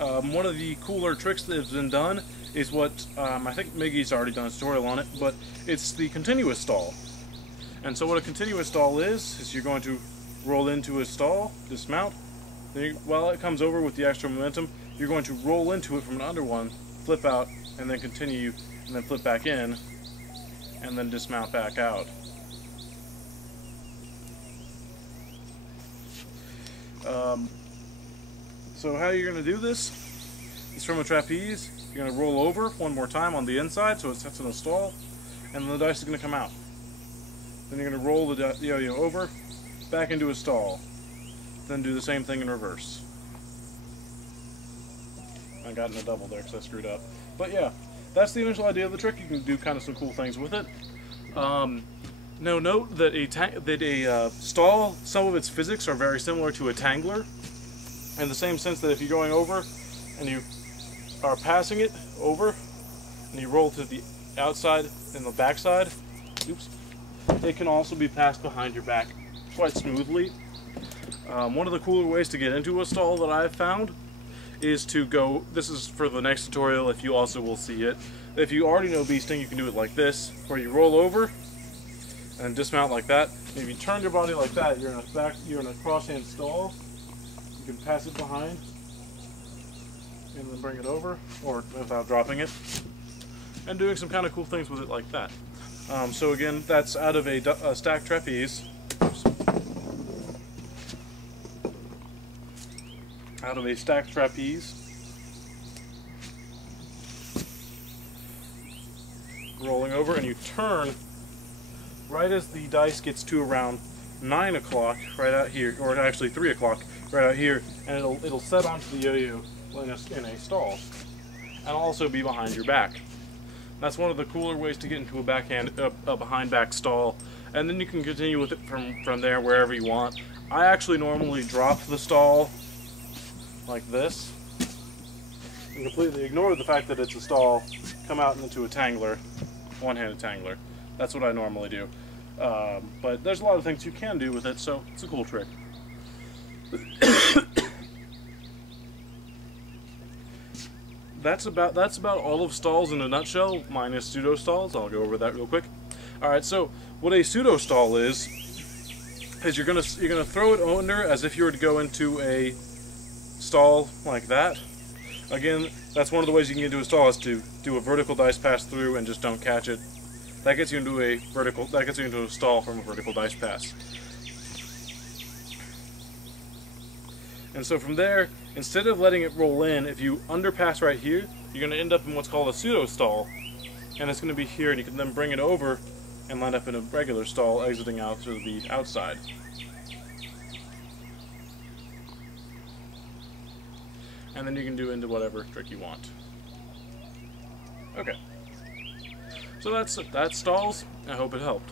One of the cooler tricks that has been done is what I think Miggy's already done a tutorial on it, but it's the continuous stall. And so what a continuous stall is you're going to roll into a stall, dismount, then while it comes over with the extra momentum, you're going to roll into it from an under one, flip out, and then continue, and then flip back in, and then dismount back out. So how you're going to do this is from a trapeze, you're going to roll over one more time on the inside so it sets in a stall, and then the dice is going to come out. Then you're going to roll the yo-yo over, back into a stall, then do the same thing in reverse. I got in a double there because I screwed up. But yeah, that's the initial idea of the trick. You can do kind of some cool things with it. Now note that a stall, some of its physics are very similar to a tangler, in the same sense that if you're going over and you are passing it over and you roll to the outside and the backside, oops, it can also be passed behind your back quite smoothly. One of the cooler ways to get into a stall that I've found is to go, this is for the next tutorial if you also will see it. If you already know beasting, you can do it like this, where you roll over and dismount like that. If you turn your body like that, you're in a cross-hand stall. You can pass it behind and then bring it over, or without dropping it, and doing some kind of cool things with it like that. So again, that's out of a stacked trapeze. Oops. Out of a stacked trapeze. Rolling over, and you turn right as the dice gets to around 9 o'clock, right out here, or actually 3 o'clock, right out here, and it'll set onto the yo-yo in a stall, and also be behind your back. That's one of the cooler ways to get into a behind back stall, and then you can continue with it from there wherever you want. I actually normally drop the stall like this, and completely ignore the fact that it's a stall, come out into a tangler, one-handed tangler. That's what I normally do. But there's a lot of things you can do with it, so it's a cool trick. That's about all of stalls in a nutshell, minus pseudo stalls. I'll go over that real quick. All right, so what a pseudo stall is you're gonna throw it under as if you were to go into a stall like that. Again, that's one of the ways you can get into a stall, is to do a vertical dice pass through and just don't catch it. That gets you into a stall from a vertical dice pass. And so from there, instead of letting it roll in, if you underpass right here, you're going to end up in what's called a pseudo stall. And it's going to be here, and you can then bring it over and land up in a regular stall, exiting out to the outside. And then you can do into whatever trick you want. Okay. So that's stalls. I hope it helped.